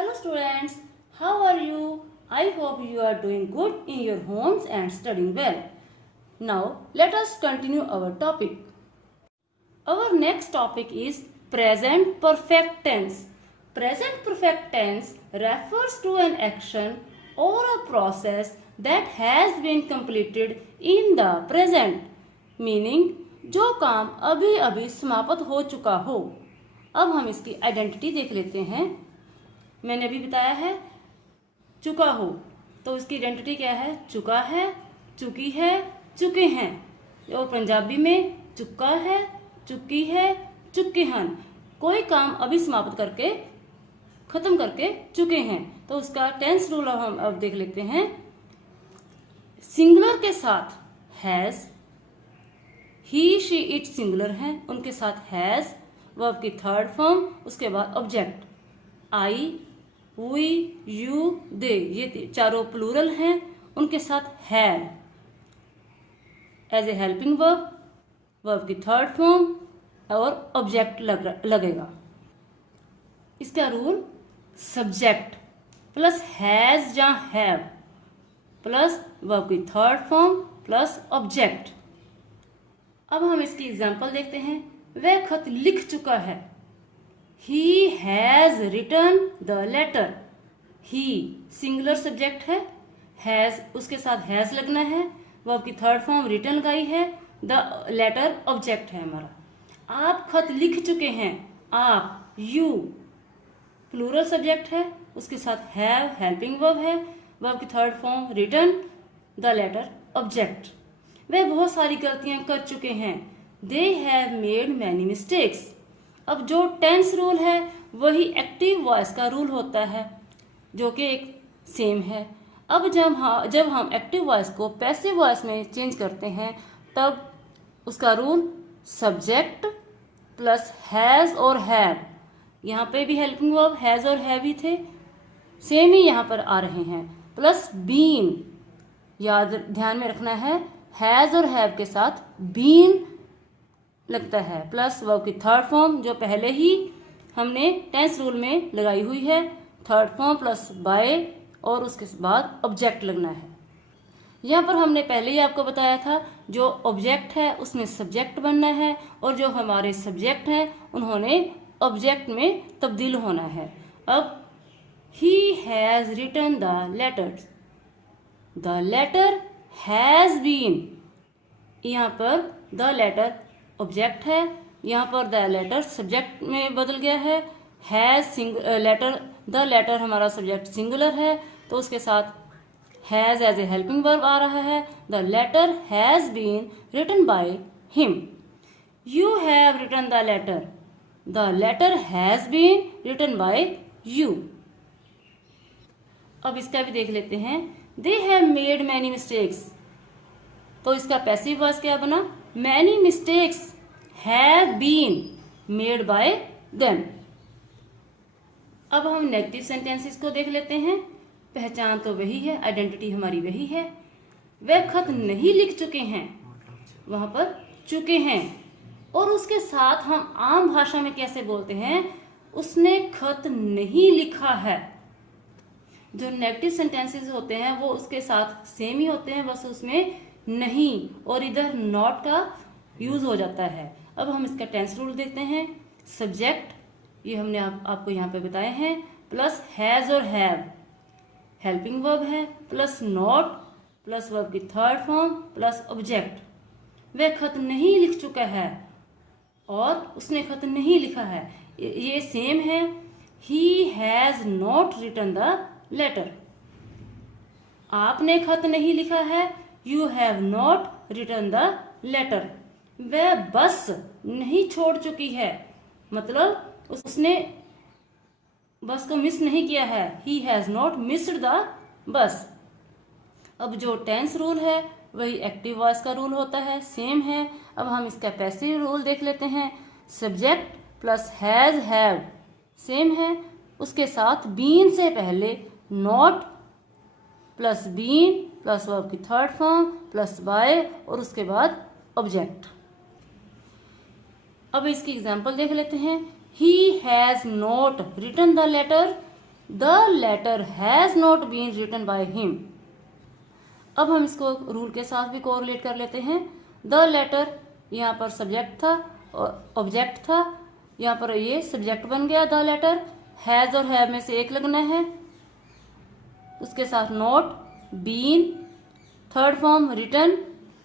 Hello students, how are you? I hope you are doing good in your homes and studying well. Now let us continue our topic. Our next topic is present perfect tense. Present perfect tense refers to an action or a process that has been completed in the present, meaning जो काम अभी अभी समाप्त हो चुका हो। अब हम इसकी आइडेंटिटी देख लेते हैं। मैंने अभी बताया है चुका हो, तो इसकी आइडेंटिटी क्या है? चुका है, चुकी है, चुके हैं। और पंजाबी में चुका है, चुकी है, चुके हैं। कोई काम अभी समाप्त करके खत्म करके चुके हैं, तो उसका टेंस रूल हम अब देख लेते हैं। सिंगुलर के साथ has, he she it singular है, उनके साथ हैज, वर्ब की थर्ड फॉर्म, उसके बाद object I, we, you, they, ये चारों प्लूरल हैं, उनके साथ had as a helping verb, verb की थर्ड फॉर्म और ऑब्जेक्ट लगेगा। इसका रूल सब्जेक्ट प्लस हैज या हैव प्लस वर्ब की थर्ड फॉर्म प्लस ऑब्जेक्ट। अब हम इसकी एग्जांपल देखते हैं। वह खत लिख चुका है। He has written the letter. He singular subject है, has उसके साथ has लगना है, वर्ब की थर्ड फॉर्म written लगाई है, the letter ऑब्जेक्ट है हमारा। आप खत लिख चुके हैं। आप, you प्लूरल सब्जेक्ट है, उसके साथ have हेल्पिंग वर्ब है, वर्ब की third form written, the letter object. वे बहुत सारी गलतियां कर चुके हैं। They have made many mistakes. अब जो टेंस रूल है वही एक्टिव वॉइस का रूल होता है, जो कि एक सेम है। अब जब हम एक्टिव वॉइस को पैसिव वॉइस में चेंज करते हैं, तब उसका रूल सब्जेक्ट प्लस हैज और हैव, यहाँ पे भी हेल्पिंग वर्ब हैज और हैव ही थे, सेम ही यहाँ पर आ रहे हैं, प्लस बीन। याद ध्यान में रखना है, हैज और हैव के साथ बीन लगता है, प्लस वर्ब की थर्ड फॉर्म जो पहले ही हमने टेंस रूल में लगाई हुई है, थर्ड फॉर्म प्लस बाय और उसके बाद ऑब्जेक्ट लगना है। यहाँ पर हमने पहले ही आपको बताया था, जो ऑब्जेक्ट है उसमें सब्जेक्ट बनना है और जो हमारे सब्जेक्ट हैं उन्होंने ऑब्जेक्ट में तब्दील होना है। अब he has written the letter, the letter has been, यहाँ पर द लेटर ऑब्जेक्ट है, यहाँ पर द लेटर सब्जेक्ट में बदल गया है। हैज लेटर, द लेटर हमारा सब्जेक्ट सिंगुलर है, तो उसके साथ has as a helping verb आ रहा है। The letter has been written by him. You have written the letter, the letter has been written by you. अब इसका भी देख लेते हैं। They have made many mistakes, तो इसका पैसिव वॉइस क्या बना? Many mistakes have been made by them. अब हम नेगेटिव सेंटेंसेस को देख लेते हैं। पहचान तो वही है, आइडेंटिटी हमारी वही है। वह खत नहीं लिख चुके हैं, वहां पर चुके हैं, और उसके साथ हम आम भाषा में कैसे बोलते हैं? उसने खत नहीं लिखा है। जो नेगेटिव सेंटेंसेस होते हैं वो उसके साथ सेम ही होते हैं, बस उसमें नहीं और इधर नॉट का यूज हो जाता है। अब हम इसका टेंस रूल देखते हैं। सब्जेक्ट ये हमने आपको यहाँ पे बताए हैं, प्लस हैज और हैव हेल्पिंग वर्ब है, प्लस नॉट प्लस वर्ब की थर्ड फॉर्म प्लस ऑब्जेक्ट। वह खत नहीं लिख चुका है और उसने खत नहीं लिखा है, ये सेम है। He has not written the letter. आपने खत नहीं लिखा है, you have not written the letter. वह बस नहीं छोड़ चुकी है, मतलब उसने बस को मिस नहीं किया है। He has not missed the बस। अब जो टेंस रूल है वही एक्टिव वॉइस का रूल होता है, सेम है। अब हम इसका पैसिव रूल देख लेते हैं। Subject plus has have same है, उसके साथ बीन से पहले not plus been plus verb की थर्ड फॉर्म प्लस बाय और उसके बाद ऑब्जेक्ट। अब इसकी एग्जांपल देख लेते हैं। He has not written the letter, the letter has not been written by him. अब हम इसको रूल के साथ भी कोरिलेट कर लेते हैं। द लेटर यहाँ पर सब्जेक्ट था और ऑब्जेक्ट था, यहाँ पर ये सब्जेक्ट बन गया द लेटर। हैज और हैव में से एक लगना है, उसके साथ not, been, third form written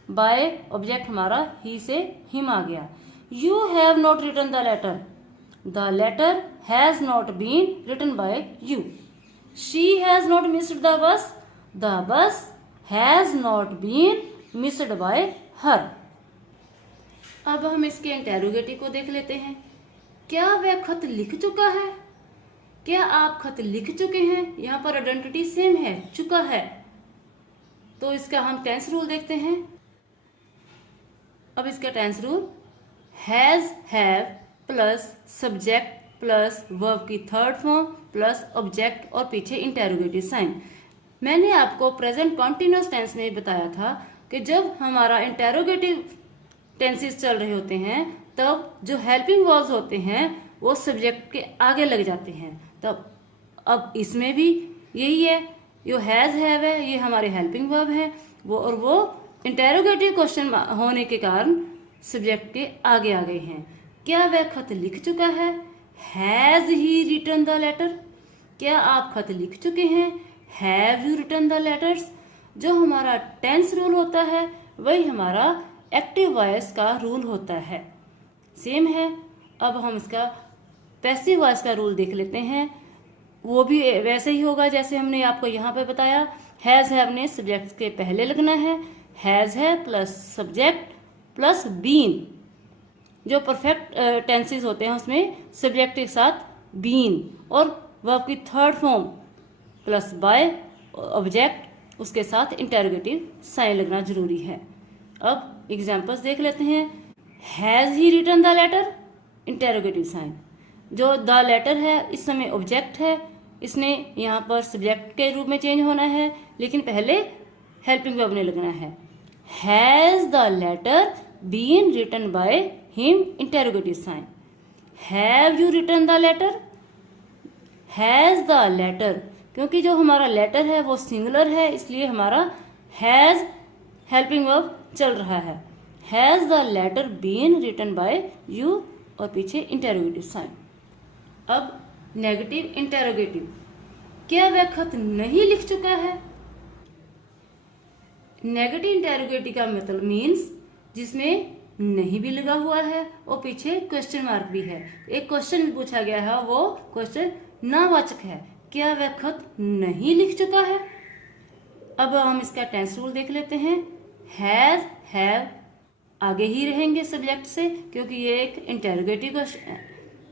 by, object हमारा ही से हिम आ गया। You have not written the letter, the letter has not been written by you. She has not missed the bus, the bus has not been missed by her. अब हम इसके interrogative को देख लेते हैं। क्या वह खत लिख चुका है? क्या आप खत लिख चुके हैं? यहाँ पर आइडेंटिटी सेम है, चुका है, तो इसका हम टेंस रूल देखते हैं। अब इसका tense rule has, have plus subject plus verb की थर्ड फॉर्म प्लस ऑब्जेक्ट और पीछे इंटेरोगेटिव साइन। मैंने आपको प्रेजेंट कॉन्टिन्यूअस टेंस में बताया था कि जब हमारा इंटेरोगेटिव टेंसेस चल रहे होते हैं तब जो हेल्पिंग वर्ब्स होते हैं वो सब्जेक्ट के आगे लग जाते हैं। तब अब इसमें भी यही है, जो हैज हैव है ये हमारे हेल्पिंग वर्ब है, वो इंटेरोगेटिव क्वेश्चन होने के कारण सब्जेक्ट के आगे आ गए हैं। क्या वह खत लिख चुका है? Has he written the letter? क्या आप खत लिख चुके हैं? Have you written the letters? जो हमारा टेंस रूल होता है वही हमारा एक्टिव वॉइस का रूल होता है, सेम है। अब हम इसका पैसिव वॉइस का रूल देख लेते हैं। वो भी वैसे ही होगा जैसे हमने आपको यहाँ पे बताया। हैज हैव ने सब्जेक्ट के पहले लगना है, हैज है प्लस सब्जेक्ट प्लस बीन। जो परफेक्ट टेंसेस होते हैं उसमें सब्जेक्ट के साथ बीन और वर्ब की third form plus by object, उसके साथ इंटेरोगेटिव साइन लगना जरूरी है। अब एग्जाम्पल्स देख लेते हैं। Has he written the letter, interrogative sign. जो द लेटर है इस समय ऑब्जेक्ट है, इसने यहाँ पर सब्जेक्ट के रूप में चेंज होना है, लेकिन पहले हेल्पिंग वर्ब ने लगना है। Has the letter been written by him, interrogative sign. Have you written the letter? Has the letter, क्योंकि जो हमारा लेटर है वो सिंगुलर है इसलिए हमारा हैज हेल्पिंग वर्ब चल रहा है। Has the letter been written by you और पीछे इंटेरोगेटिव साइन। अब नेगेटिव इंटेरोगेटिव, क्या वह खत नहीं लिख चुका है? नेगेटिव इंटेरोगेटिव का मतलब मीन्स जिसमें नहीं भी लगा हुआ है और पीछे क्वेश्चन मार्क भी है। एक क्वेश्चन भी पूछा गया है, वो क्वेश्चन नावाचक है। क्या वह खत नहीं लिख चुका है? अब हम इसका टेंस रूल देख लेते हैं। हैज हैव आगे ही रहेंगे सब्जेक्ट से क्योंकि ये एक इंटेरोगेटिव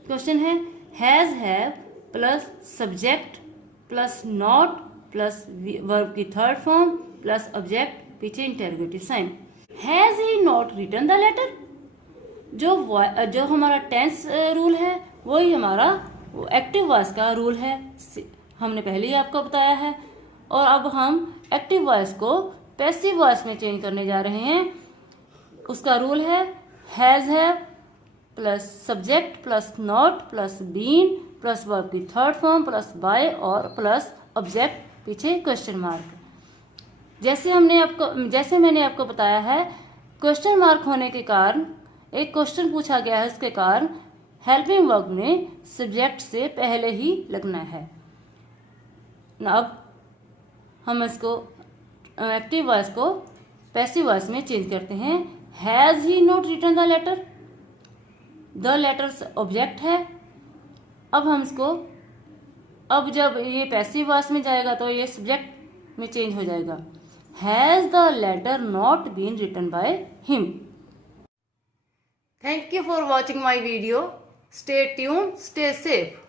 क्वेश्चन है। Has have plus subject plus not plus verb की थर्ड फॉर्म प्लस ऑब्जेक्ट, पीछे interrogative sign. Has he not written the letter? जो हमारा टेंस रूल है वही हमारा एक्टिव वॉइस का रूल है, हमने पहले ही आपको बताया है। और अब हम एक्टिव वॉइस को पैसिव वॉइस में चेंज करने जा रहे हैं। उसका रूल है has have plus subject plus not plus been plus verb की थर्ड फॉर्म प्लस बाय और प्लस ऑब्जेक्ट, पीछे क्वेश्चन मार्क। जैसे मैंने आपको बताया है, क्वेश्चन मार्क होने के कारण एक क्वेश्चन पूछा गया है, उसके कारण हेल्पिंग वर्ब में सब्जेक्ट से पहले ही लगना है। अब हम इसको एक्टिव वॉइस को पैसिव वॉइस में चेंज करते हैं। Has he not written the letter? The letter object है। अब हम इसको, अब जब ये पैसिव वॉइस में जाएगा तो ये सब्जेक्ट में चेंज हो जाएगा। Has the letter not been written by him. Thank you for watching my video. Stay tune, stay safe.